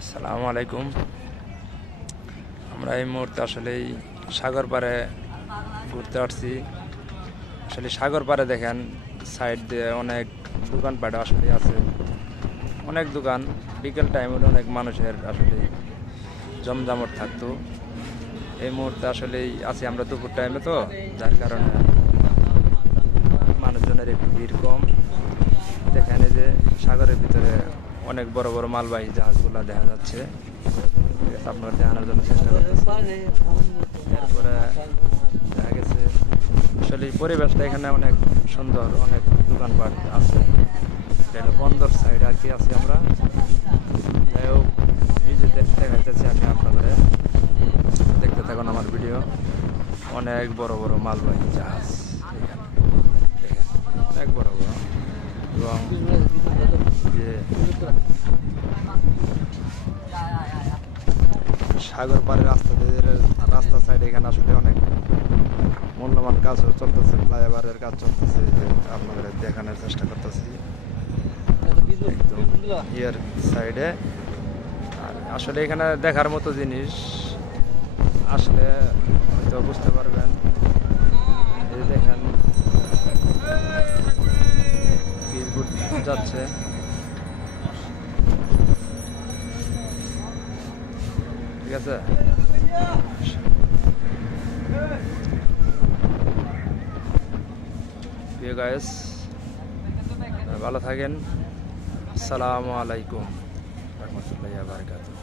আসসালামু আলাইকুম। আমরা এই মুহূর্তে আসলেই সাগর পাড়ে ঘুরতে আসছি। আসলে সাগর পাড়ে দেখেন সাইড দিয়ে অনেক দোকানপাট আসলে আছে, অনেক দোকান। বিকেল টাইমে অনেক মানুষের আসলে জমজমাট থাকতো। এই মুহূর্তে আসলেই আছি আমরা দুপুর টাইমে, তো যার কারণে মানুষজনের একটু ভিড় কম। দেখেন এই যে সাগরের ভিতরে অনেক বড় বড় মালবাহী জাহাজগুলো দেখা যাচ্ছে। ঠিক আছে, আপনারা দেখানোর জন্য চেষ্টা করতেছি। এরপরে দেখা গেছে আসলে পরিবেশটা এখানে অনেক সুন্দর, অনেক দোকানপাট আছে। এটা হলো বন্দর সাইড আর কি আছে আমরা। যাই হোক, এই যে দেখাইতেছি আমি আপনাদের, দেখতে থাকুন আমার ভিডিও। অনেক বড় বড় মালবাহী জাহাজ এখানে দেখেন, অনেক বড় বড়। এবং যে সাগর পাড়ের রাস্তা সাইডে এখানে আসলে অনেক মূল্যবান কাজও চলতেছে, ফ্লাইওভারের কাজ চলতেছে। যে আপনাদের দেখানোর চেষ্টা করতেছি একদম ইয়ার সাইডে। আর আসলে এখানে দেখার মতো জিনিস, আসলে হয়তো বুঝতে পারবেন। এই দেখেন যাচ্ছে, ঠিক আছে। প্রিয় গাইস, ভালো থাকেন। আসসালামু আলাইকুম রহমতুল্লাহি ওয়া বারাকাতুহু।